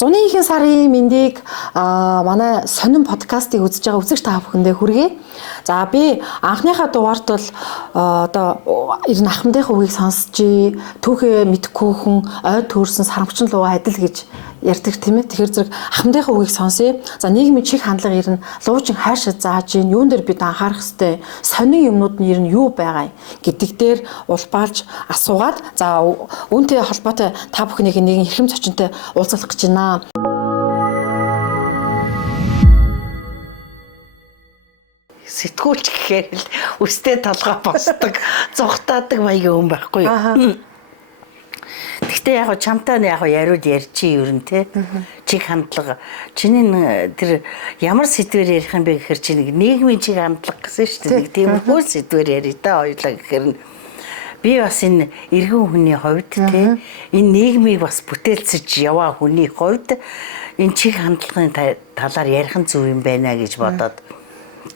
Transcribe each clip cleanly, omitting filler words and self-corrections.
100 сарын мэндийг манай сонин подкастыг үзэж байгаа үзэгч та бүхэндээ хүргэе. За би анхныхаа дугаарт бол одоо ер нь ахмадынхаа үгийг сонсч түүхээ мэдхгүй хүн ой төөрсөн сарамгчин луу адил гэж ярьдаг тийм ээ. Тэгэхээр зэрэг ахмадынхаа үгийг сонсъё. За нийгмийн чиг хандлага ер нь луучин хайшаа зааж ийн юун дээр бид анхаарах хэвтэй сонин юмнууд нь ер нь юу байгаа гэдэг дээр улбаалж асуугаад за үүнтэй холбоотой та бүхнийг нэгэн эрхэм зочинтой уулзах гэж байна. Сэтгүүлч гэхээр л өстэй толгой босдог, зүхтаадаг маягийн хүн байхгүй юу? Гэхдээ яг чамтай яг яриуд ярьчих юм те. Чиг хандлага. Чиний тэр ямар сэдвэр ярих юм бэ гэхээр чи нэг нийгмийн чиг хандлага гэсэн шүү дээ. Нэг тийм хөл сэдвэр ярий та хоёулаа гэхээр би бас энэ иргэн хүний хувьд те энэ нийгмийг бас бүтээлцэж яваа хүний хувьд энэ чиг хандлагын талаар ярих нь зөв юм байна гэж бодоод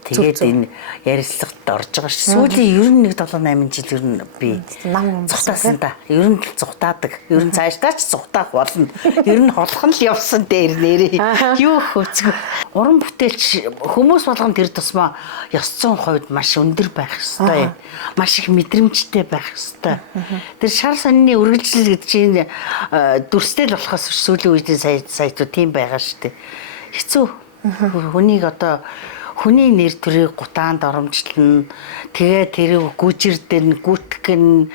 тэгээд энэ ярилцлагад орж байгаа ш. Сүүлийн ер нь 7-8 жил ер нь би зүхтаасан да. Ер нь зүхтаадаг. Ер нь цаашдаа ч зүхтаах болно. Ер нь холхон л явсан дээр нэрээ. Юу хөвцгөө. Уран бүтээлч хүмүүс болгон тэр тусмаа ёс зүйн хувьд маш өндөр байх ёстой. Маш их мэдрэмжтэй байх ёстой. Тэр шар сонины үргэлжлэл гэдэг чинь дүрстэл болохоос сүүлийн үеийн сайтууд тийм байгаа шүү дээ. Хэцүү. Хүнийг одоо хүний нэр төрийг гутаанд оромжлно. Тэгээ тэрийг гүжирдэн, гүтгэн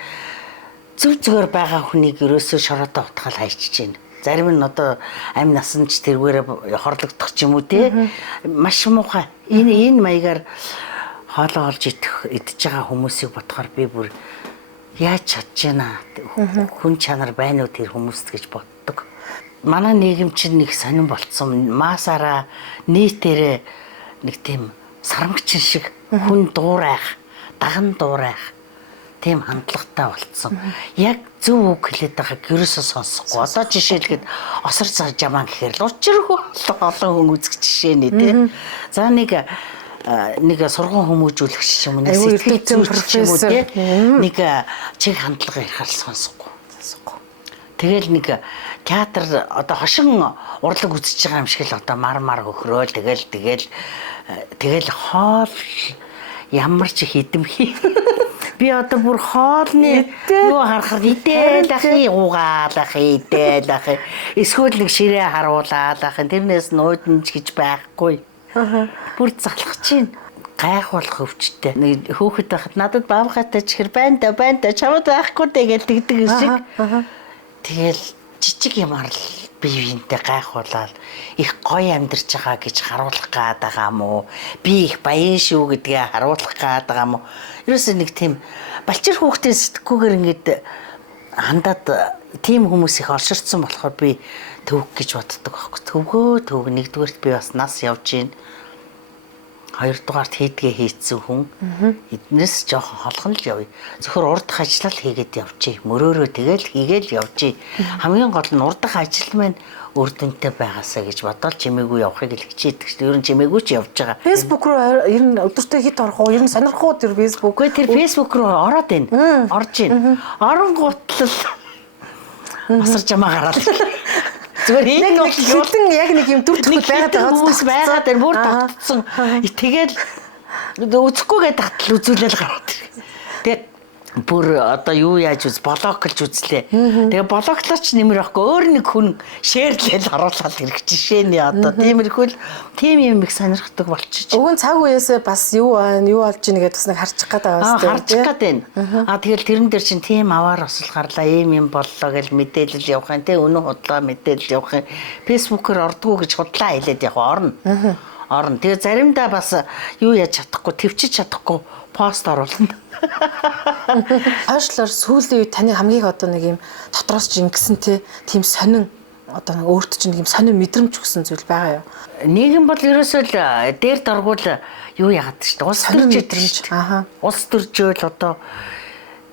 зөв зүгээр байгаа хүнийг ерөөсөө шороотоо утгаал хайчиж байна. Зарим нь одоо амь насанч тэргээрээ хорлогдох ч юм уу те. Маш муухай. Энэ маягаар хоолоо олж идэж байгаа хүмүүсийг бодохоор би бүр яаж чадж байна. Хүн чанар байна уу тэр хүмүүст гэж боддог. Манай нийгэм чинь нэг сонирн болцсон. Масаараа нийтээрээ нэг тийм сарамгчин шиг хүн дуурайх, даган дуурайх тийм хандлагатай болцсон. Яг зөв үг хэлээд байгааг ерөөсөө сонсохгүй. Одоо жишээлгээд осор жамаа гэхээр л учиргүй олон хүн үзэх жишээ нэ тий. За нэг сургууль хүмүүжүүлэгч юм уу, нэг сэтгэл зүйч юм уу тий. Нэг чиг хандлага ярихаар сонсохгүй. Тэгэл нэг театр одоо хошин урлаг үзэж байгаа юм шиг л одоо мар хөхрөөл тэгэл хоол ямар ч хідэмхий. Би одоо бүр хоолны юу харахад идээл ахи угаал ахи идээл ахи эсвэл нэг ширээ харуулаад ахи тэрнээс нууданч гэж байхгүй. Бүр залхаж чинь гайхуулах өвчтэй. Нэг хөөхд байхад надад баавгатай чихэр байна да чамд байхгүй дээ гэж тэгдэг шиг. Тэгэл жижиг юмар л биеинтэй гайхуулаад их гоё амьдарч байгаа гэж харуулах гээд байгаа мó. Би их баян шүү гэдгээ харуулах гээд байгаа мó. Ерөөсөө нэг тийм балчир хүүхдийн сэтгүүгээр ингээд хандаад тийм хүмүүс их орширцсан болохоор би төвг гэж боддог байхгүй. Төвгөө нэгдүгээрт би бас нас явж гин. Хоёрдугаарт хийдгээ хийцэн хүн. Эднээс жоохон холхон л явъя. Зөвхөн урдах ажиллал хийгээд явчих. Мөрөөрөө тэгэл хийгээл явчих. Хамгийн гол нь урдах ажил маань үр дүнтэй байгаасаа гэж бодоод чимээгүй явахыг л хичээдэг шүү дээ. Ер нь чимээгүй ч явж байгаа. Facebook руу ер нь өдөртөө хит орох уу? Ер нь сонирхох уу тэр Facebook? Үгүй тэр Facebook руу ороод байна. Орж байна. Оронгуутлал асар жамаа гараад. Зүгээр нэг хитэн яг нэг юм дүр төрхөд байгаад байгаа хүмүүс байгаад байна. Бүр тогтсон. Тэгэл үзэхгүйгээ татал үзүүлэл гараад. Тэгээд бүр одоо юу яаж блоклж үзлээ. Тэгээ блоклооч нэмэр байхгүй өөр нэг хүн шеэрлэл оруулаад ирэх жишээ нэ одоо тиймэрхүү тийм юм их сонирхдаг болчих. Өгөн цаг үеэсээ бас юу болж ийн гэдээ бас нэг харчих гээд байгаа юм. Харчих гээд байна. Тэгэл тэрэн дээр чинь тийм аваар осол гарлаа юм боллоо гэж мэдээлэл явах юм те өнөө худлаа мэдээлэл явах юм. Facebook-оор ордгоо гэж худлаа хэлээд яг орно. Тэгээ заримдаа бас юу яаж чадахгүй твчиж чадахгүй пост оруулна. Хойшлоор сүүлийн үед таны хамгийн одоо нэг юм дотроос ч ингэсэн тийм сонин одоо нэг өөрт чинь нэг юм сонин мэдрэмж өгсөн зүйл байгаа юу? Нийгэм бол ерөөсөө л дээр доргуул юу яагаад ч улс төрж идэв. Улс төржөөл одоо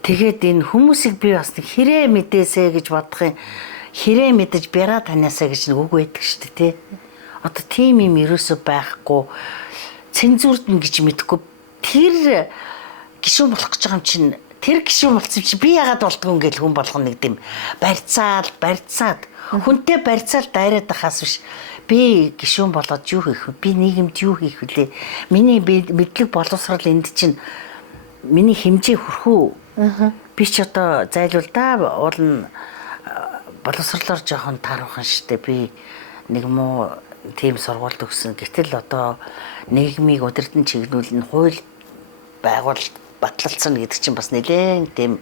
тэгээд энэ хүмүүсийг би бас нэг хэрэг мэдээсэ гэж бодох юм. Хэрэг мэдэж бяра таниасаа гэж нэг үг байдаг шүү дээ тий. Одоо тийм юм ерөөсөө байхгүй. Цензурд нь гэж мэдэхгүй. Тэр гişүүн болох гэж байгаа юм чинь тэр гişүүн болсон чи би яагаад болдгоо ингээл хүн болгоно нэг тийм барьцаад Хүнтэй барьцаал дайраад ахаас биш. Би гишүүн болоод юу хийх вэ? Би нийгэмд юу хийх вэ? Миний мэдлэг боловсрал энд чинь миний хэмжээ хүрэх үү? Би ч одоо зайлуулдаа уул нь боловсрлоор жоохон таархан штэ. Би нэг муу тийм сургуульд өгсөн. Гэтэл одоо нийгмийг удирдан чиглүүлэн хууль байгуулалт батлалцсан гэдэг чинь бас нэлээд тийм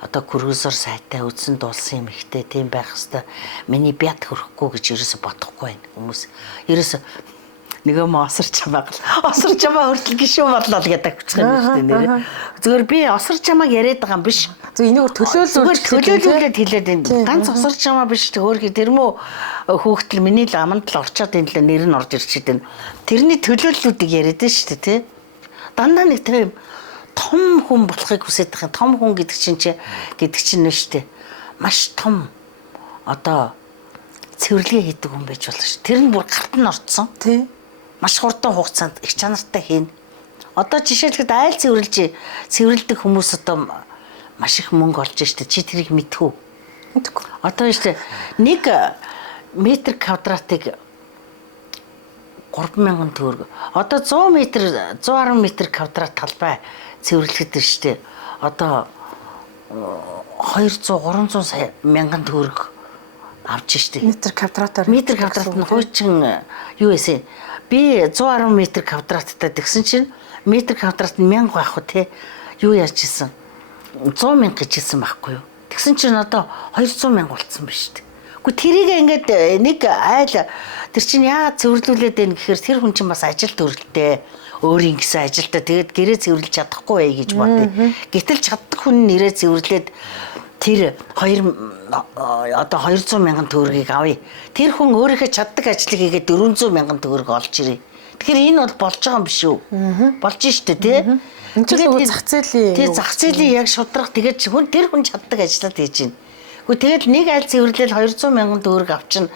одоо курсор сайтай үзсэн дулсан юм ихтэй тийм байх хэвээр миний бят хөрөхгүй гэж ерөөсө бодохгүй байна хүмүүс. Ерөөсө нөгөө осорч чамаа хүртэл гişүүн боллоо гэдэг хүчтэй юм шүү дээ нэр. Зүгээр би осорч чамааг яриад байгаа юм биш. Зөв энийг төлөөлүүлээд хэлээд энэ ганц осорч чамаа биш өөрхий тэр мөө хүүхдэл миний л аманд л орчоод энэ л нэр нь орж ирчихэд байна. Тэрний төлөөллүүдийг яриад байна шүү дээ тий. Дандаа нэг тийм том хүн болохыг хүсэж байгаа. Том хүн гэдэг чинь нэ шүү дээ. Маш том одоо цэвэрлэгээ хийдэг хүн байж болно шүү. Тэр нь бүр гарт нь орцсон. Тий. Маш хурдан хугацаанд их чанартай хийнэ. Одоо жишээлбэл айл цэвэрлдэг хүмүүс одоо маш их мөнгө олж штэ. Чи тэрийг мэдхүү. Мэдгүй. Одоо штэ 1 метр квадратыг 3,000 төгрөг. Одоо 110 метр квадрат талбай цэвэрлэхэд штэ. Одоо 200-300 сая мянган төгрөг авч штэ. Метр квадрат нь хуучин юу эсэ. Би 110 метр квадраттай тэгсэн чинь метр квадрат нь 1000 байх уу те. Юу яаж исэн? 100,000 гэж хэлсэн байхгүй юу? Тэгсэн чинь одоо 200,000 болцсон ба штэ. Гэхдээ тэрийг ингээд нэг айл тэр чинь яагаад цэвэрлүүлээд байна гэхээр тэр хүн чинь бас ажил төрөлтэй өөрийн гэсэн ажилдаа тэгээд гэрээ цэвэрлж чадахгүй бай гэж бодъё. Гэтэл чаддаг хүн нэрээ цэвэрлээд тэр 200,000 төгрөгийг авъя. Тэр хүн өөрийнхөө чаддаг ажлыг хийгээд 400,000 төгрөг олж ирээ. Тэгэхээр энэ бол болж байгаа юм биш үү? Болж штэ тий. Тэгээд зах зээлийн тий зах зээлийн яг шудрах тэгээд тэр хүн чаддаг ажлаад хийж байна. Гэхдээ тэгэл нэг айл цэвэрлэл 200,000 төгрөг авчин.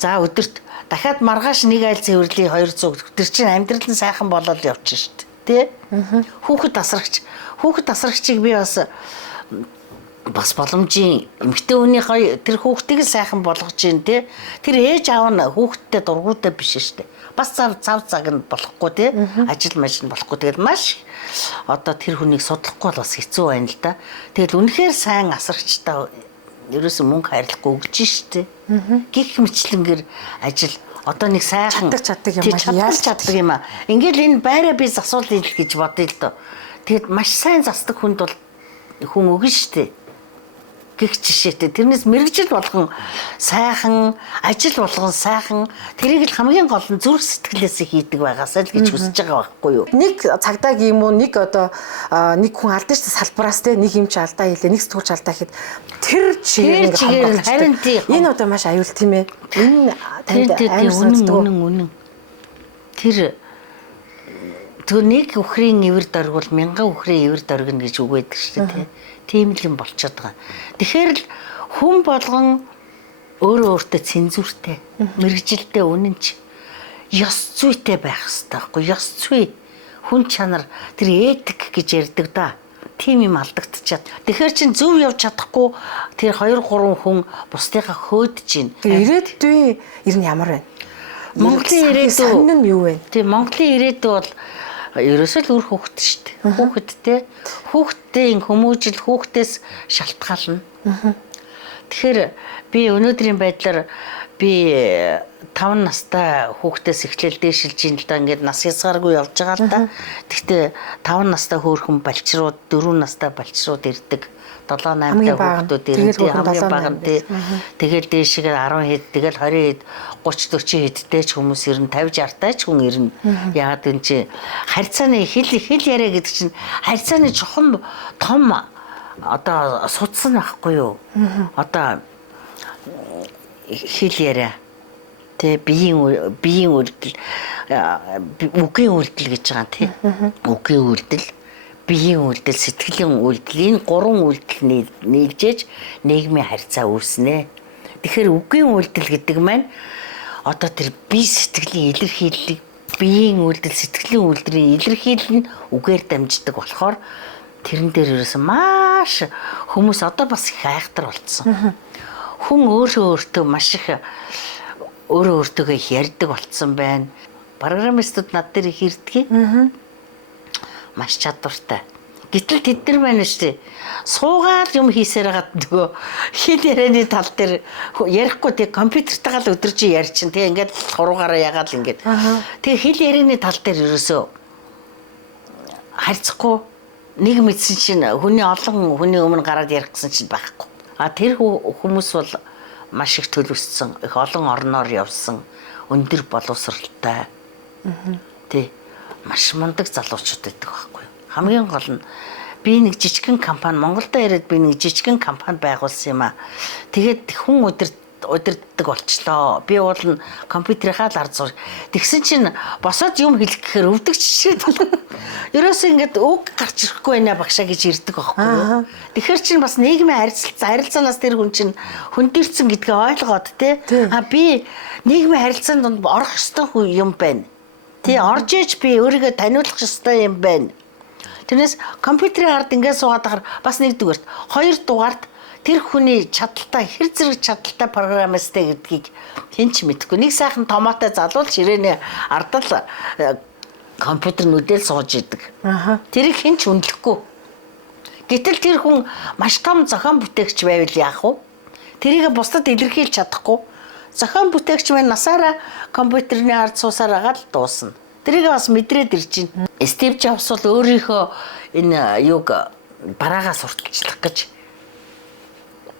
За өдөрт дахиад маргааш нэг айл цэвэрлэлийн 200. Тэр чинь амьдрал нь сайхан болоод явчихна штэ. Тий? Хүүхэд асрагчийг би бас боломжийн эмэгтэй хүний тэр хүүхдийг сайхан болгож гин тий. Тэр ээж аав нь хүүхдтэй дургуйтай биш штэ. Бас цав цаг нь болохгүй тий. Ажил машин болохгүй. Тэгэл маш одоо тэр хүнийг судлахгүй бол бас хэцүү байна л да. Тэгэл үнэхээр сайн асрагчтай ерөөсөн мөнгө хайрлахгүй өгж штэ. Гих мэтлэнгээр ажил одоо нэг сайхан чаддаг юм аа. Ингээл энэ байраа би засуулъя гэж бодъё л доо. Тэгэд маш сайн засдаг хүнд бол хүн өгнө штэ. Гэх жишээтэй тэрнээс мэрэгжил болгон сайхан ажил болгон сайхан тэрийг л хамгийн гол нь зүрх сэтгэлээс хийдэг байгаасаа л гэж хүсэж байгаа байхгүй юу. Нэг цагдаа юм уу нэг одоо нэг хүн алдаж салбараас те нэг юм чи алдаа хийлээ нэг сэтгүүлч алдаа гэхэд тэр чигээр харин тийм энэ одоо маш аюул тийм ээ. Энэ танд үнэн тэр нэг үхрийн эвэр дорг бол 1000 үхрийн эвэр доргно гэж үг байдаг шүү дээ. Тийм л юм болчиход байгаа. Тэгэхээр л хүн болгон өөртөө цензуртэй, мэрэгжилтэй үнэнч ёс зүйтэй байх хэрэгтэй байхгүй ёс зүй хүн чанар тэр этик гэж ярьдаг да. Тийм юм алдагдчихад. Тэгэхээр чин зөв явж чадахгүй тэр 2 3 хүн бусдынхаа хөөдөж гин. Ирээдүйн ер нь ямар байна? Монголын ирээдүй сонин нь юу вэ? Тийм Монголын ирээдүй бол ерөөсөө л үр хүүхэд шүү дээ. Хүүхдтэй хүмүүжил хүүхдээс шалтгаална. Тэгэхээр би өнөөдрийн байдлаар би 5 настай хүүхдээс эхлээл дээшилж ин л да ингээд нас хязгааргүй явж байгаа л да. Гэхдээ 5 настай хөөрхөн балчрууд 4 настай балчрууд ирдэг. 7-8 хүүхдүүд ирдэг хамгийн бага нь тэгэл дээшгээ 10 хэд тэгэл 20 хэд 30 40 хэдтэй ч хүмүүс ирнэ 50 60 таач хүн ирнэ. Яагаад энэ чи харьцааны хэл яриа гэдэг чинь харьцааны чухам том одоо судсан байхгүй юу? Одоо хэл яриа тэ биеийн үйлдэл үгийн үйлдэл гэж байгаа тий. Үгийн үйлдэл биеийн үйлдэл, сэтгэлийн үйлдэл энэ 3 үйлдэл нийлжээж нийгмийн харьцаа үүснэ. Тэгэхээр үгийн үйлдэл гэдэг маань одоо тэр бие сэтгэлийн илэрхийллийг биеийн үйлдэл, сэтгэлийн үйлдлийн илэрхийлэл нь үгээр дамждаг болохоор тэрэн дээр ерөөсөн маш хүмүүс одоо бас их айхтар болцсон. хүн өөртөө маш их өөртөөгөө ярьдаг болцсон байна. Программистууд над дээр их ирдэг. Маш чадвартай. Гэтэл тэд нар байна шүү дээ. Суугаад юм хийсээр хагаад нөгөө хэл ярианы тал дээр ярихгүй тэг компьютертайгаа л өдөржин ярьчин. Тэг ингээд сургаараа ягаад л ингээд. Тэг хэл ярианы тал дээр ерөөсөө харьцахгүй нэг мэдсэн чинь олон хүний өмнө гараад ярих гэсэн чинь байхгүй. Тэр хүмүүс бол маш их төлөвссөн, их олон орноор явсан, өндөр боловсралтай. Тэ маш мундаг залуучууд байдаг байхгүй. Хамгийн гол нь би нэг жижигхэн компани Монголдо ирээд би нэг жижигхэн компани байгуулсан юм аа. Тэгээд хүн удирддаг болчлоо. Би уул нь компьютерийнхаа л ард зур. Тэгсэн чинь босоод юм хэлэх гэхээр өвдөг чишээд ерөөсөө ингээд үг гарч ирэхгүй байна багшаа гэж ирдэг байхгүй. Тэгэхээр чинь бас нийгмийн харилцаанаас тэр хүн чинь хөндөрцөн гэдгээ ойлгоод те. Би нийгмийн харилцаанд орох ёстой юм байна. Тий орж иж би өөрийгөө таниулах ёстой юм байна. Тэрнээс компьютерийн ард ингээд суугаад ахаар бас нэгдүгээрт, хоёрдугаарт тэр хүний чадaltaй хэр зэрэг чадaltaй программисттэй гэдгийг хэн ч мэдэхгүй. Нэг сайхан томоотой залуул ширээний ардал компьютер нүдэл сууж идэг. Тэрийг хэн ч үнэлэхгүй. Гэтэл тэр хүн маш том зохион бүтээгч байвал яах вэ? Тэрийг бусдад илэрхийлж чадахгүй. Зохион бүтээгч маань насаараа компьютерний ард суусаар агаад дуусна. Тэрийг бас мэдрээд ирж байна. Стив Джобс бол өөрийнхөө энэ юуг бараагаа сурталчлах гэж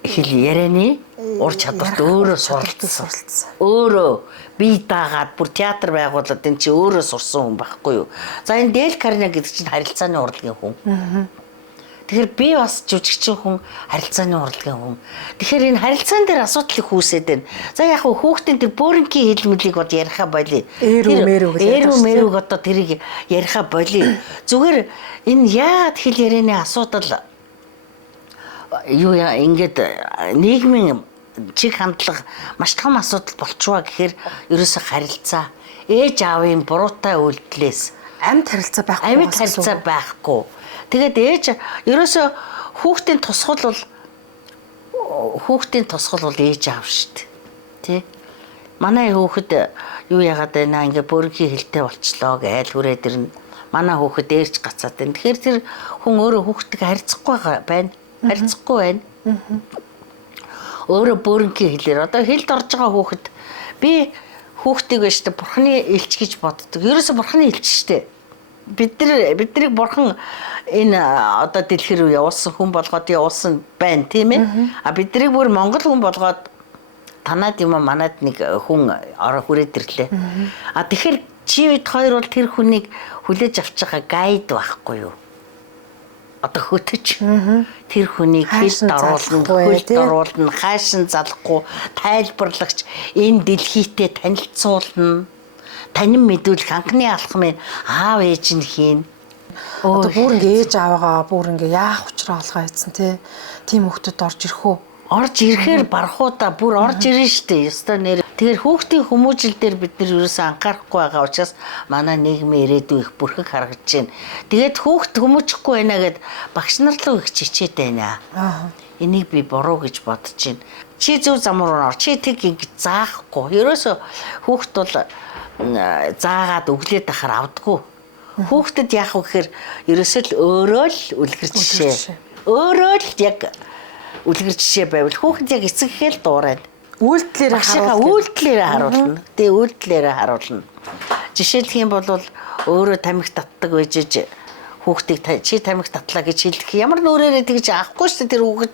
хэл ярианы ур чадварт өөрөө суралцсан. Өөрөө бие даагаад бүр театр байгуулад энэ чи өөрөө сурсан хүн байхгүй юу? За энэ Дейл Карнеги гэдэг чинь харилцааны урлагийн хүн. Тэгэхээр би бас жүжигчин хүн, харилцааны урлагийн хүн. Тэгэхээр энэ харилцаан дээр асуудлыг хүүсээд байна. За яг хүүхдийн тэр бөөрөнгийн хэлмэлийг бод яриха болий. Эрүү мэрүүг одоо тэрийг яриха болий. Зүгээр энэ яагаад хэл ярианы асуудал юу ингээд нийгмийн чиг хандлага маш том асуудал болчихваа гэхээр ерөөсө харилцаа ээж аавын буруутай үйлдэлээс амьд харилцаа байхгүй. Тэгээд ээж ерөөсө хүүхдийн тусгал бол ээж аав шүү дээ. Тэ? Манай хүүхэд юу яагаад байна ингээ бөөрөнхийн хэлтэй болчлоо гээл хүрээд ирнэ. Манай хүүхэд ээрч гацаад байна. Тэгэхээр тэр хүн өөрөө хүүхдтэйгээ харьцахгүй байна. Харьцахгүй байна. Өөрөө бөөрөнхийн хэлээр одоо хэлд орж байгаа хүүхэд би хүүхдтэйгээ шүү дээ бурхны элч гэж боддог. Ерөөсө бурхны элч шүү дээ. Биднийг бурхан энэ одоо дэлхий рүү явуулсан хүн болгоод явуулсан байна тийм ээ. Биднийг бүр монгол хүн болгоод танаад юм манад нэг хүн хүрээд ирлээ. Тэгэхээр чи бид хоёр бол тэр хүнийг хүлээж авч байгаа гайд байхгүй юу? Одоо хөтөж тэр хүнийг хэлд оруулна, хаашин залахгүй, тайлбарлагч энэ дэлхийтэй танилцуулна. Танин мэдүүлэх анхны алхмыг аав ээж нь хийн. Одоо бүр ингээ ээж аваагаа бүр ингээ яах учраа олгоо хийсэн те. Тим хүүхдүүд орж ирэх үү? Орж ирэхээр барахуудаа бүр орж ирнэ штэ. Ёстой нэр. Тэгэхээр хүүхдийн хүмүүжил дээр бид нар ерөөсөө анхаарахгүй байгаа учраас манай нийгмийн ирээдүй их бүрхэг харагдаж байна. Тэгээд хүүхд хүмүүжихгүй байна гэд багш нар л их чичээд байна. Энийг би буруу гэж бодож байна. Чи зөв зам руу ор. Чи тэг ингэж заахгүй. Ерөөсөө хүүхд бол заагаад өглөөд ахаар авдаггүй. Хүүхдэд яах вэ гэхээр ерөөсөө л өөрөө л үлгэр жишээ. Өөрөө л яг үлгэр жишээ байвал хүүхэд яг эцэгхэл дуурайна. Үйлдэлээрээ харуулна. Тэгээ үйлдэлээрээ харуулна. Жишээлх юм бол өөрөө тамхи татдаг байжж хүүхдийг чи тамхи татлаа гэж хэлэх ямар нүрээрээ тэгж авахгүй шүү дээ тэр хүүхэд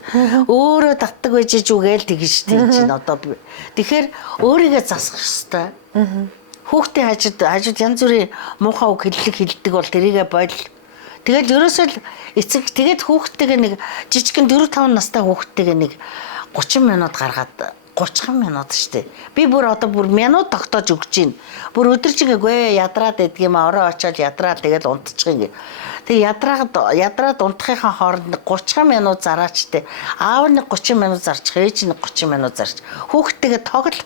өөрөө татдаг байжж үгээл тэгж чинь одоо тэгэхээр өөрийгөө засах ёстой. Хүүхдийн хажууд янз бүрийн муухай үг хэлдэг бол тэрийгэ бойл. Тэгэл ерөөсөө л эцэг тэгээд хүүхдтэйгээ нэг жижигхэн 4-5 настай хүүхдтэйгээ нэг 30 минут гаргаад 30 минут штэ. Би бүр минут тогтоож өгч гин. Бүр өдөржингөө ядраад байдаг юм орой очоод ядраад тэгэл унтчих юм гээ. Тэг ядраад унтахын хооронд 30 минут зараачтай. Аав нэг 30 минут зарчих, ээж нэг 30 минут зарч. Хүүхдтэйгээ тоглол.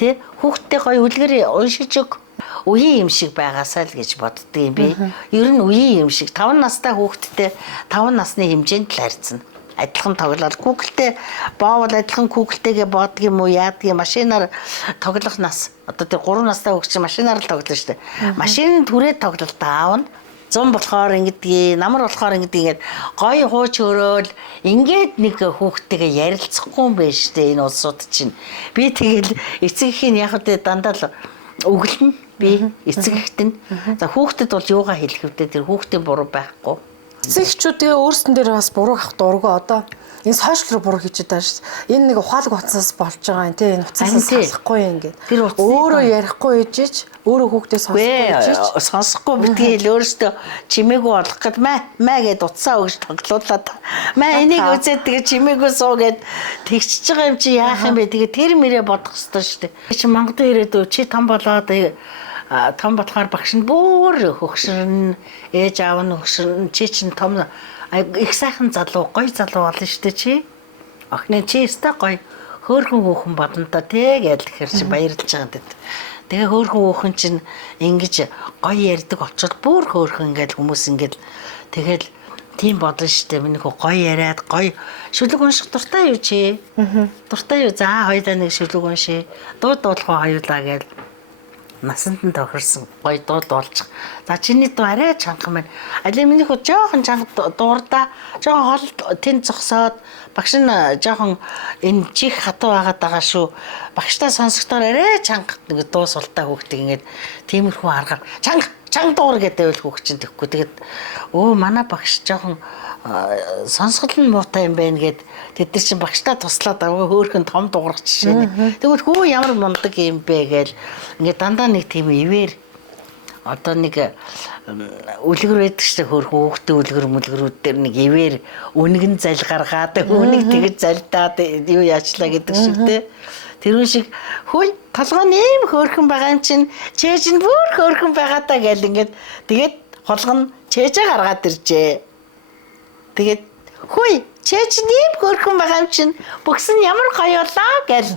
Тэ хүүхдтэй гоё үлгэр уншиж өг. Үеийн юм шиг байгаасаа л гэж боддгийн би. Ер нь үеийн юм шиг 5 настай хүүхдтэй 5 насны хэмжээнд л харьцна. Адилхан тоглоод Google-тэй боовол адилхан Google-тэйгээ боодог юм уу яадгийн машинаар тоглох нас. Одоо тэр 3 настай хөгч машинаар л тоглож штэ. Машин түрээд тоглолт аавна. 100 болохоор ингэдэг, намар болохоор ингэдэг гоё хууч өрөөл ингээд нэг хүүхдтэйгээ ярилцахгүй юм байна штэ энэ улсууд чинь. Би тэгэл эцэг эхийн яг л дандаа л өглөн би эцэг эхт нь. За хүүхдэд бол юугаа хэлэх вдэ тэр хүүхдийн буруу байхгүй. Эцэгчүүд тэгээ өөрсдөн дээр бас буруу авах дурггүй одоо энэ сошиал руу буруу хийж байгаа шүү дээ. Энэ нэг ухаалаг утсаас болж байгаа юм тий энэ утсаас салахгүй юм ингээд. Өөрөө ярихгүй ээжээч өөрөө хүүхдээ сонсохгүй ээжээч. Сонсохгүй битгий л өөрөөсөө чимээгүй болох гэд маа гэд утсаа өгж тоглуулаад маа энийг үзээд тэгээ чимээгүй суу гэд тэгчж байгаа юм чи яах юм бэ тэгээ тэр мөрөө бодох хэрэгтэй шүү дээ. Чи Монголд ирээд чи том болоод том болохоор багш нь бүр хөгшөрн ээж аав нь хөгшөрн чи чин том их сайхан залуу гоё залуу болно шүү дээ чи охины чи өстой гоё хөөрхөн хүүхэн бодно та тий гэж тэгэхээр чи баярлж байгаа гэдэг. Тэгээ хөөрхөн хүүхэн чинь ингэж гоё ярьдаг очоод бүр хөөрхөн ингээл хүмүүс ингээл тэгэл тийм бодно шүү дээ. Миний хөө гоё яриад гоё шүлэг унших дуртай юу чи? Дуртай юу? За хоёулаа нэг шүлэг уншия. Дууд дуулах хоёулаа гэж насанд нь тохирсон гоё дууд болж. За чиний дуу арай чангахан байна. Алин миний хөө жоохон чанга дуурдаа, жоохон хол тэн зогсоод багш нь жоохон энэ чих хатуу байгаад байгаа шүү. Багштай сонсохдоор арай чанга нэг дуу султаа хөөхдөг ингээд тиймэрхүү аргаар чанга дуур гэдэг байл хөөх чинь тэгхгүй. Тэгээд өө манай багш жоохон сонсгол нь муутай юм байна гэд тэд нар чинь багштай туслаад аваа хөөхөн том дуурах жишээ. Тэгвэл хөө ямар мундаг юм бэ гээл ингээд дандаа нэг тийм ивэр одоо нэг үлгэр байдаг шүү дээ хөөхөн хүүхдээ үлгэрүүд дээр нэг ивэр үнэгэн зал гаргаад үнийг тэгж залдаад юу яачлаа гэдэг шиг те. Тэрүүн шиг хөөе толгой нэм хөөхөн байгаа юм чинь чээж нь бүр хөөхөн байгаа даа гээл ингээд тэгээд холгон чээжээ гаргаад иржээ. Тэгээд хөөе чээж нэм хөөхөн байгаа юм чинь бүкс нь ямар гоё болоо гээл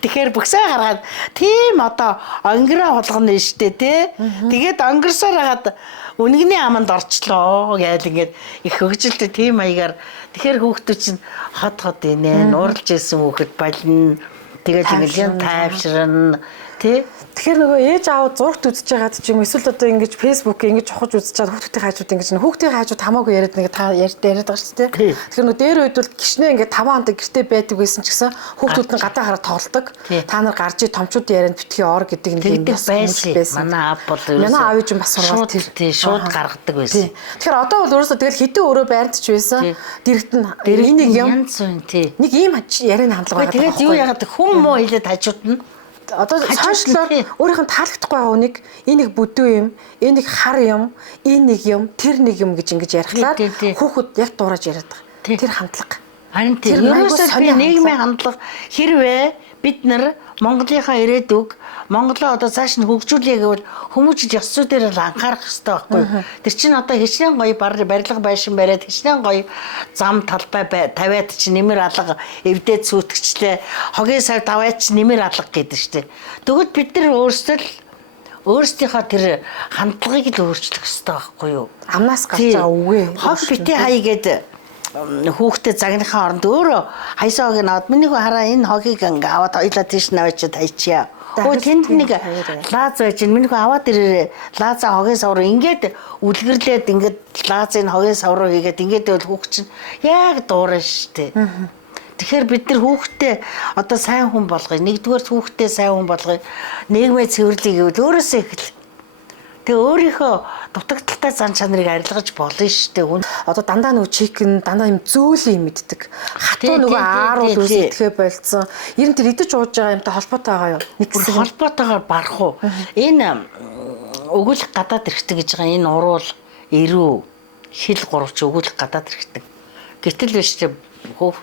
тэгэхээр бүксээ гаргаад тийм одоо онгироо холгоно штэ те. Тэгээд онгирсоор хагаад үнэгний аманд орчлоо гээл ингээд их хөгжилтэй тийм маягаар тэгэхээр хүүхдүүд чинь хот инээ нуурлж исэн хүүхэд болно. Тэгээд ингээд тайвширна тий. Тэгэхээр нөгөө ээж аав зургт үзэж байгаад ч юм эсвэл одоо ингэж фэйсбүүк ингэж ухаж үзэж чад хүүхдийн хажууд ингэж хүүхдийн хажууд хамаагүй яриад нэг та яриад байгаа шүү дээ. Тэгэхээр нөгөө дээр үед бол гişнээ ингэ 5 хоног гэртээ байдаг байсан ч гэсэн хүүхдүүд нь гадаа хараа тоглолдог. Та нар гарч ий томчууд яриад битгий ор гэдэг нэг юм байсан. Манай аав бол манай аав ээж бас сургууль тий шууд гаргадаг байсан. Тэгэхээр одоо бол өөрөөсөө тэгэл хэдэн өөрөө байрдч байсан. Дэрэгт нь энийг юм тий. Нэг ийм ярианы хандлага байгаа. Тэгээд юу яагаад хүм муу хэлээд хажууд нь одоо цаашлаар өөрийнх нь таалагдахгүй байгаа хүнийг энэ нэг бүдүү юм, энэ нэг хар юм, энэ нэг юм, тэр нэг юм гэж ингэж ярихлаар хүүхэд яг дуурайж яриад байгаа. Тэр хандлага. Харин тэр ерөөсөө би нийгмийн хандлага хэрвээ бид нар Монголынхаа ирээдүг Монголоо одоо цааш нь хөгжүүлээ гэвэл хүмүүжил ёс зүйдээр л анхаарах хэрэгтэй байхгүй. Тэр чинь одоо хичнээн гоё барилга байшин бариад хичнээн гоё зам талбай тавиад чи нэмэр алга эвдээд сүйтгэжлээ. Хогийн сав даваад чи нэмэр алга гэдэг штеп. Тэгвэл бид нар өөрсдийнхөө тэр хандлагыг л өөрчлөх хэрэгтэй байхгүй юу? Амнаас гарч байгаа үгүй. Хог бити хай гэдэг хүүхдэд загныхаа оронд өөрөө хайсан хогийг аваад миний хөө хараа энэ хогийг ингээ аваад хоёлаа тийш наваачаад хайчаа. Өө тэнд нэг лааз байж миний хөө аваад ирээрээ лааза хогийн сав руу ингээд үлгэрлээд ингээд лаазын хогийн сав руу хийгээд ингээд байвал хүүхд чинь яг дуурна штэ. Тэгэхээр бид нар хүүхдээ одоо сайн хүн болгоё. Нэгдүгээр хүүхдээ сайн хүн болгоё. Нийгмээ цэвэрлэе гэвэл өөрөөсөө эхэл. Тэгээ өөрийнхөө дутагдaltaй зан чанарыг арилгаж болно шүү дээ. Одоо дандаа нөгөө чикен дандаа юм зөөлөн юм мэддэг. Хатуу нөгөө ааруул үсэтгэхэ болцсон. Ер нь тэр идэж ууж байгаа юмтай холбоотой байгаа юу? Нэг хэсэг холбоотойгоор барах уу? Энэ өгүүлэх гадаад хэрэгтэй гэж байгаа энэ уруул, эрүү, хил гурвч өгүүлэх гадаад хэрэгтэй. Гэтэл биш тийм хөө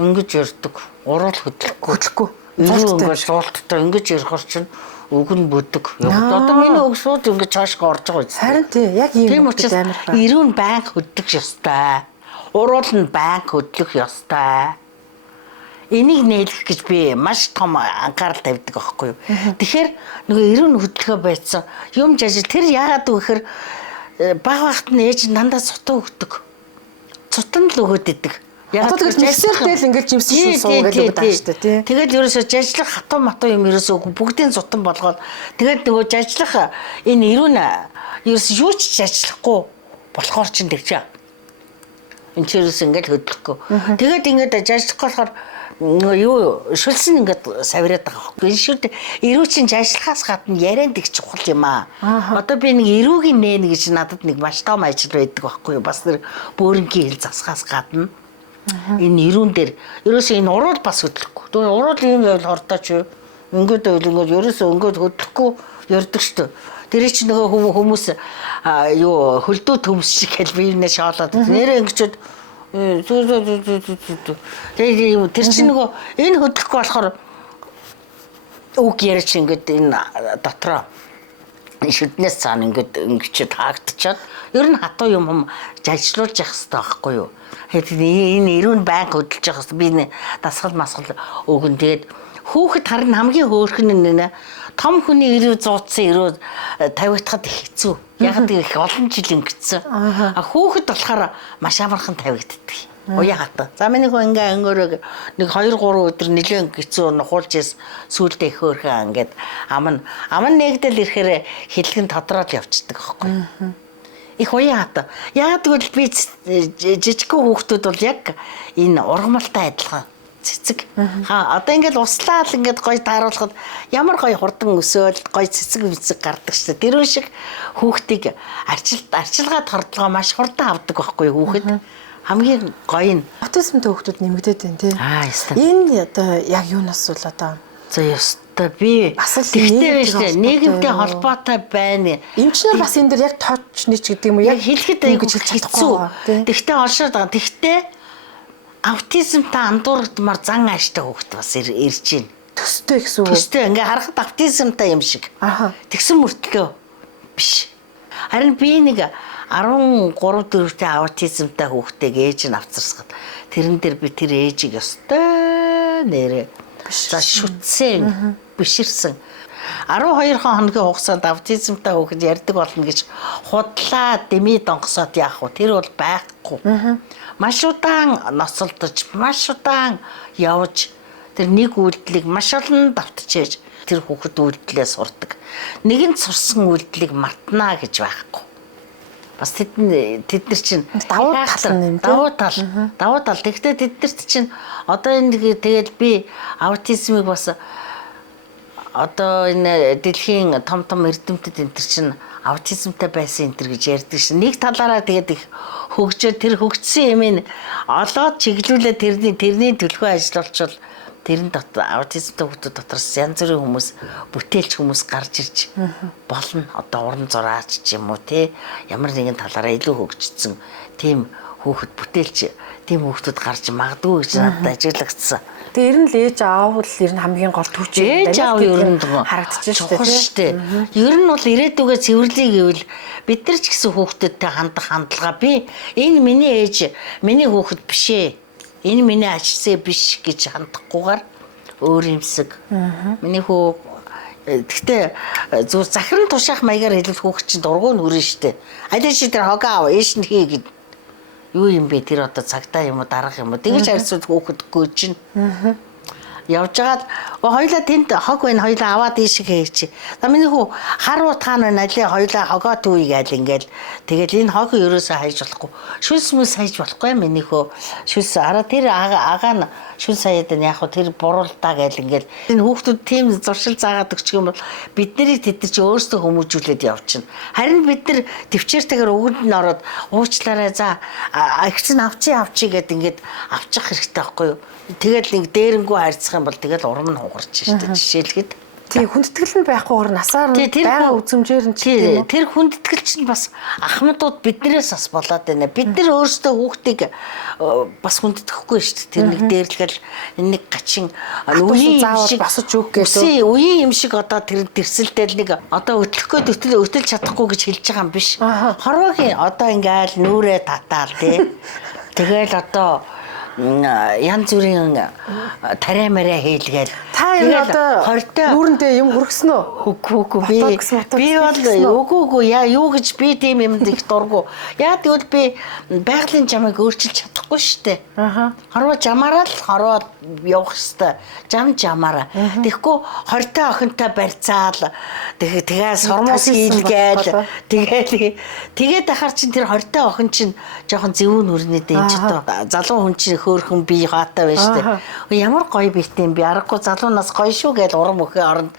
ингэж ярддаг. Уруул хөдлөхгүй. Эрүү ингэж суулттай ингэж ярихор чинь үг нь бүдэг. Одоо миний үг шууд ингэж цаашгаа орж байгаа үст. Харин тий, яг ийм үг амар байна. Эрүү нь банк хөдлөх ёстой. Уруул нь банк хөдлөх ёстой. Энийг нээлгэх гэж би маш том анхаарал тавьдаг байхгүй юу. Тэгэхээр нөгөө эрүү нь хөдлөхөө байцсан юм жажил тэр яагаад вэ гэхээр баг багт нь ээж дандаа сутан өгдөг. Цутан л өгöd идэг. Одоо тэгэл миксертэл ингээд жимсэн суу гэдэг байгаа шүү дээ тий. Тэгэл ерөөсөө жажлах хатуу матуу юм ерөөсөө бүгдийн зутан болгоод тэгэл нөгөө жажлах энэ ирүүн ерөөсөө юу ч жажлахгүй болохоор ч тэгчээ. Энд чирээс ингээд хөдлөхгүй. Тэгээд ингээд жажлах болохоор юу шүлсэн ингээд савираад байгаа хөөхгүй. Энэ шүд ирүүчин жажлахаас гадна ярианд их чухал юм аа. Одоо би нэг ирүүгийн нээн гэж надад нэг маш том ажил байдаг байхгүй юу. Бас тэр бөөрөнгийн хил засахаас гадна энэ ирүүн дээр ерөөсөө энэ уруул бас хөдлөхгүй. Тэгээ уруул юм байвал хордооч ингээд ерөөсөө ингээд хөдлөхгүй ярддаг шүү дээ. Тэр чинь нөгөө хүмүүс юу хөлдөө төмс шиг хэл биенээ шоолоод нэрээ ингэчүүд тэгээ тэр чинь нөгөө энэ хөдлөхгүй болохоор үг ярьж ингээд энэ дотроо шүднээс цаана ингээд ингэчээд хаагдчихад ер нь хатуу юм жажлуулж явах хэрэгтэй байхгүй юу. Энэ ирүүн банк хөдөлж явах хэрэгтэй. Би дасгал масгал өгөн тэгээд хүүхэд харин хамгийн хөөрхөн нэ том хүний ирүү зууцсан ирүү тавигдахад хэцүү. Яг их олон жил өнгөцсөн. Хүүхэд болохоор маш амархан тавигддаг. Уяа хата. За миний хөө ингээ өнгөрөө нэг 2 3 өдөр нэлээд хэцүү нухуулж сүулдэ их хөөрхөн ингээд ам нэгдэл ирэхээр хилгэн тодроод явцдаг аахгүй. Их уяа хата. Яг тэгвэл би жижигхэн хүүхдүүд бол яг энэ ургамалтай адилхан цэцэг. Одоо ингээд услаад ингээд гоё тааруулахад ямар гоё хурдан өсөөл гоё цэцэг гардаг шүү дээ. Тэр шиг хүүхдийг арчилгаа тордлогоо маш хурдан авдаг байхгүй хүүхэд. Хамгийн гоё нь аутизмтай хүүхдүүд нэмэгдээд байна тий. Ястаа. Энэ одоо яг юунаас бол одоо за ястаа би тэгтээ байж тээ нийгэмтэй холбоотой байна. Эмчнэр бас энэ дэр яг тооч нийч гэдэг юм уу? Яг хэлэхэд айгуу хэцүү. Тэгтээ олшоод байгаа. Тэгтээ аутизмтай андуурдмаар зан ааштай хүүхэд бас ирж байна. Төстэй гэсэн үг. Төстэй ингээ харахад аутизмтай юм шиг. Тэгсэн мөртлөө биш. Харин би нэг 13 4-тэй аутизмтай хүүхдтэйг ээж нь авцарсгаад тэрэн дээр би тэр ээжийг ёстой нэрээ за шүтсэн биширсэн 12 хоногийн хугацаанд аутизмтай хүүхэд ярьдаг болно гэж худлаа дэмий донгосоод яах вэ? Тэр бол байхгүй. Маш удаан ноцолдож, маш удаан явж тэр нэг үйлдэлийг маш олон давтчихээж тэр хүүхэд үйлдэлээ сурдаг. Нэгэн сурсан үйлдэлийг мартнаа гэж байхгүй. Бас тэд нар чинь давуу тал. Тэгэхдээ тэднэрт чинь одоо энэ тэгэл би аутизмыг бас одоо энэ дэлхийн том эрдэмтэд энэ чинь аутизмтай байсан энэ гэж ярьдаг шин. Нэг талаараа тэгээд их хөгжөө тэр хөгжсөн юм олоод чиглүүлээ тэрний төлхөө ажиллаулчвал тэрэн дотор аутизмтай хүүхдүүд дотроос янз бүрийн хүмүүс бүтээлч хүмүүс гарч ирж болно. Одоо уран зураач ч юм уу те ямар нэгэн талаараа илүү хөгжсөн тийм хүүхэд бүтээлч тийм хүүхдүүд гарч магадгүй гэж надад ажиглагдсан. Тэгээ ер нь л ээж аав л ер нь хамгийн гол төвч юм. Ээж аав ер нь харагдчихж шүү дээ. Ер нь бол ирээдүгээ цэвэрлэе гэвэл бид нар ч гэсэн хүүхдүүдтэй хандах хандлага би энэ миний ээж миний хүүхэд биш ээ. Энэ миний ажисээ биш гэж хандахгүйгээр өөр юмсэг. Миний хүү гэхдээ зүр захиран тушаах маягаар хэлвэл хүүхэд чинь дургуй нь хүрэн штэ. Алин чи тэр хогоо аав ээш нь хий гэд юу юм бэ тэр одоо цагтаа юм уу дарах юм уу тэгэж харьцуулж хүүхэд гүйж чинь. Явж байгаад хоёлаа тэнд хог байна хоёлаа аваад ийшиг хийчих. За миний хүү хар утгаан байна аль хоёлаа хогоо түүй гээл ингээл тэгэл энэ хог ерөөсөө хайж болохгүй. Шүлс мүс хайж болохгүй миний хүү шүлс араа тэр агаа нь шүлс хаяад нь яг хөө тэр буруултаа гээл ингээл энэ хүүхдүүд тийм зуршил заагаад өгчих юм бол бид нарыг тэд нар чи өөрсдөө хүмүүжүүлээд явчихна. Харин бид нар төвчээртэйгээр өгөнд нь ороод уучлаарай за агч нь авчи гэд ингээд авчих хэрэгтэй байхгүй юу? Тэгэл нэг дээрэнгүү харьцах юм бол тэгэл урам нь хугарч штэ жишээлгээд. Тий хүндэтгэл нь байхгүй насаар байгаа үзмжээр нь чи тэр хүндэтгэл чинь бас ахмадууд биднээс бас болоод байна. Бид нар өөрсдөө хүүхдийг бас хүндэтгэхгүй штэ. Тэр нэг дээрлэгэл нэг гачин үеийн заавал босож өг гэсэн. Үеийн юм шиг одоо тэр тэрсэлдэл нэг одоо өтлөх гээд өтөлж чадахгүй гэж хэлж байгаа юм биш. Хорвогийн одоо ингээл нүрээ татаал тий. Тэгэл одоо янз бүрийн тарай мараа хийлгээл. Та энэ одоо хортой нүүрэндээ юм хүргэсэн үү? Үгүй би бол үгүй яа юу гэж би тийм юмд их дургу. Яа тэгвэл би байгалийн жамыг өөрчилж чадахгүй штэ. Хорвоо жамаараа л хорвоо явах хэвээр. Жамаараа. Тэгэхгүй хортой охинтой барьцаал тэгээ сормос хийлгээл тэгээд ахаар чин тэр хортой охин чин жоохон зөвүүн хүрнэ дээ ч одоо залуу хүн чин хөөхөн би хаатай байж штэ. Ямар гоё битэн би аргагүй залуунаас гоё шүү гэж урам өхөө оронд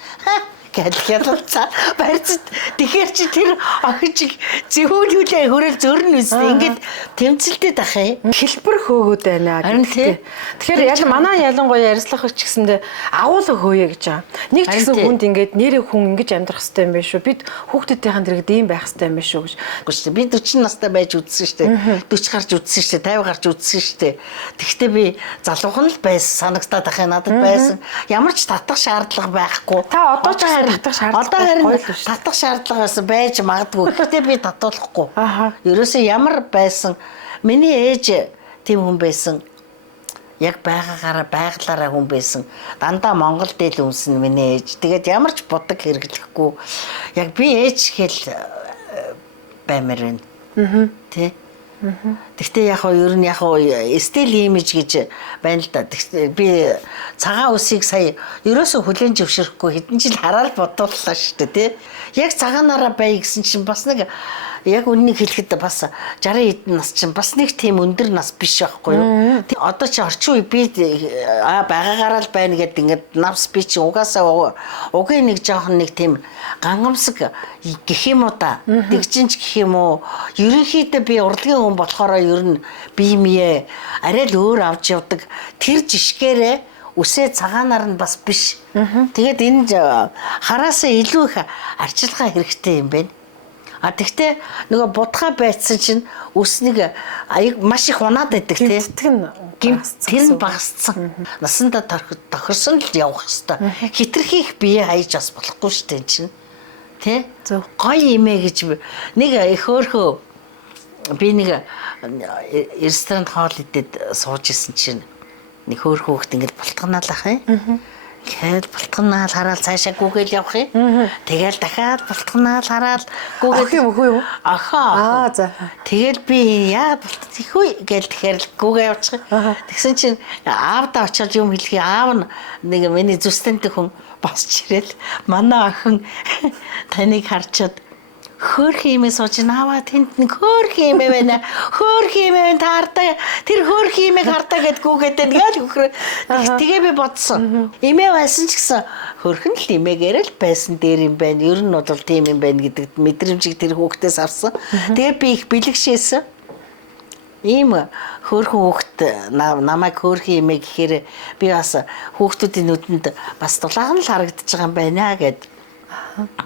гэлхэлцаа барьцад тэгэхээр чи тэр охин чиг зөвүүнүүлээ хөрөөл зөрн үстэй ингээд тэмцэлтэй дахь Хэлбэр хөөгөөд байна. Тэгэхээр яг манай ялангуяа ярилцлах ч гэсэндээ агуулга хөөе гэж байгаа. Нэг ч гэсэн хүнд ингээд нэрээ хүн ингэж амьдрах хэрэгтэй юм биш үү? Бид хүүхдүүдийнхэн дэргэд ийм байх хэрэгтэй юм биш үү гэж. Гэхдээ би 40 настай байж үзсэн шүү дээ. 40 гарч үзсэн шүү дээ. 50 гарч үзсэн шүү дээ. Тэгэхдээ би залуухан л байсан санагтаад ахын надад байсан. Ямар ч татах шаардлага байхгүй. Та одоо ч татах шаардлага татах шаардлага байсан байж магадгүй. Гэхдээ би татуулахгүй. Ерөөсөө ямар байсан миний ээж тийм хүн байсан. Яг байгалаараа хүн байсан. Дандаа Монгол дээл өмсөн миний ээж. Тэгээд ямар ч бодог хэрэглэхгүй. Яг би ээж хэл баймаар байна. Тэ? Тэгтээ яг ер нь яг стил имиж гэж байна л да. Би цагаан үсийг сая ерөөсөө хүлэн зөвшөөрөхгүй хэдэн жил хараад бодууллаа шүү дээ, тий. Яг цагаанаараа бай гэсэн чинь бас нэг яг үннийг хэлэхэд бас 60 хэдэн нас чинь бас нэг тийм өндөр нас биш байхгүй юу. Одоо чи орчин үе би байгаагаараа л байна гэдэг ингээд навс би чи угаасаа угийн нэг жоохон нэг тийм гангамсаг гэх юм уу да. Тэгжинч гэх юм уу. Ерөнхийдөө би урлагийн хүн болохоор ер нь биемээ арай л өөр авч явдаг. Тэр жишгээрээ үсээ цагаанаар нь бас биш. Тэгээд энэ хараасаа илүү их арчилгаа хэрэгтэй юм байна. Тэгтээ нөгөө будгаа байцсан чинь үснийг маш их унаад байдаг тий. Тэр нь багассан. Насандаа тохирсон л явах хэвээр. Хитрхийх бие хайж бас болохгүй шүү дээ чинь. Тий? Гоё имэ гэж нэг их хөөрхөө би нэг ресторанд хоол идээд сууж исэн чинь нэг хөөрхөө хөхт ингэж бултганаалах юм. Тэгэл бултганаал хараад цаашаа гүгээл явах юм. Тэгэл дахиад бултганаал хараад гүгээл охин өхөө юу? Ахаа. За. Тэгэл би яагаад бултчихгүй гээл тэгэхээр гүгээ явчих. Тэгсэн чинь аавдаа очиод юм хэлхий аав нь нэг миний зүстэнтэй хүн босч ирэл манай охин таныг харчаад хөөрхөн имээ сууж наваа тэнд нэг хөөрхөн имээ байна. Хөөрхөн имээ байна таартай. Тэр хөөрхөн имээг хартаа гэд гүгээд тэгэл хөхрөө. Тэгээ би бодсон. Имээ байсан ч гэсэн хөөрхөн л имээгээр л байсан дээр юм байна. Ер нь бол тийм юм байна гэдэг мэдрэмжийг тэр хүүхдээс авсан. Тэгээ би их бэлгшээсэн. Ийм хөөрхөн хүүхд намайг хөөрхөн имээ гэхээр би бас хүүхдүүдийн нүдэнд бас дулаахан л харагдаж байгаа юм байна гэд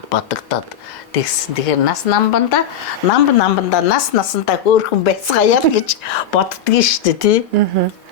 бодогдоод тэгсэн. Тэгэхээр нас намбанда нас насандаа хөөрхөн байцгаая л гэж боддгийн шүү дээ тий.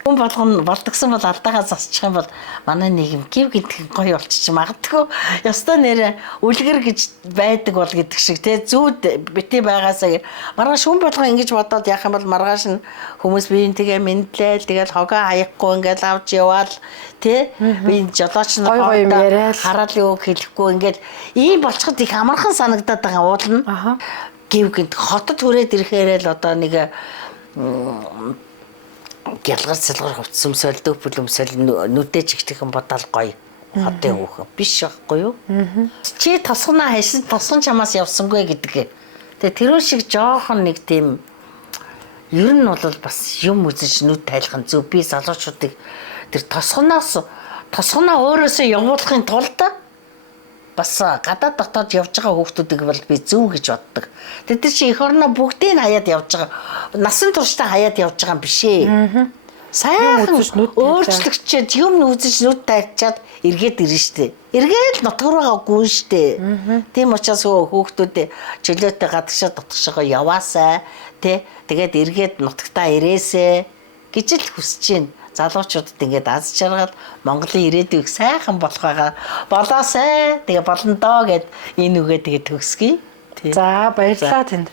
Хүн болгоно болдгсон бол алдаагаа засчих юм бол манай нийгэм гів гинтхэн гоё болчих магадгүй. Ёстой нэрэ үлгэр гэж байдаг бол гэдэг шиг тий зүүд бити байгаасаа маргааш хүн болгоо ингэж бодоод яах юм бол маргааш нь хүмүүс биентэйгээ мэдлээл тэгэл хогоо хаяхгүй ингээл авч яваал тий би жолооч нар хараад юу хэлэхгүй ингээл ийм болчиход их амархан санагдаад байгаа уулна. Гів гинт хотод хүрээд ирэхээр л одоо нэг гялгар цэлгар хувцс өмсөл дөпөл өмсөл нүдэ жигтэйхэн бодоол гоё хотын хүүхэн биш байхгүй юу? Чи тосгоноо хайсан тосгон чамаас явсангүй гэдэг. Тэгээ тэрүүн шиг жоохон нэг тийм ер нь бол бас юм үзэж нүд тайлах зөв би залуучуудыг тэр тосгоноо өөрөөсөө явуулахын тулд бас гадаад дотоод явж байгаа хүүхдүүдийг бол би зөв гэж боддог. Тэд чи эх орноо бүгдийг хаяад явж байгаа. Насан туршдаа хаяад явж байгаа юм биш ээ. Сайхан өөрчлөгчөөд юм үзэж нүд тайчаад эргээд ирнэ штэ. Эргээд нутгараа гүн штэ. Тийм учраас хүүхдүүдээ чөлөөтэй гадагшаа дотгошоо яваасай. Тэгээд эргээд нутагтаа ирээсэ гэж л хүсэж байна. Залуучуудад ингээд аз жаргал Монголын ирээдүйг сайхан болох байгаа болоосай. Тэгээ болно доо гэд энэ үгээ тэгээ төгсгий. тий. За баярлалаа танд.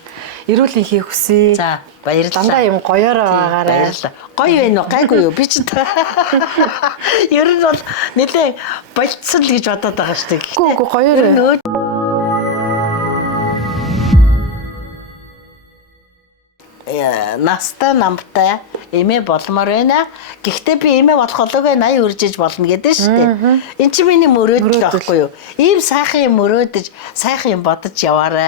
Эрүүл энхийг хүсье. За баярлалаа. Дандаа юм гоёороо байгаарай. Баярлалаа. Гоё байна уу? Гайгүй юу? Би ч ер нь бол нэлээ болцсон л гэж бодоод байгаа шүү дээ. Үгүй гоёороо. Настай намтай эмээ болмоор байна. Гэхдээ би эмээ болох олоогүй 80 үржиж болно гэдэг шүү дээ. Энд чи миний мөрөөдөл байхгүй юу? Ийм сайхан юм мөрөөдөж, сайхан юм бодож яваарай.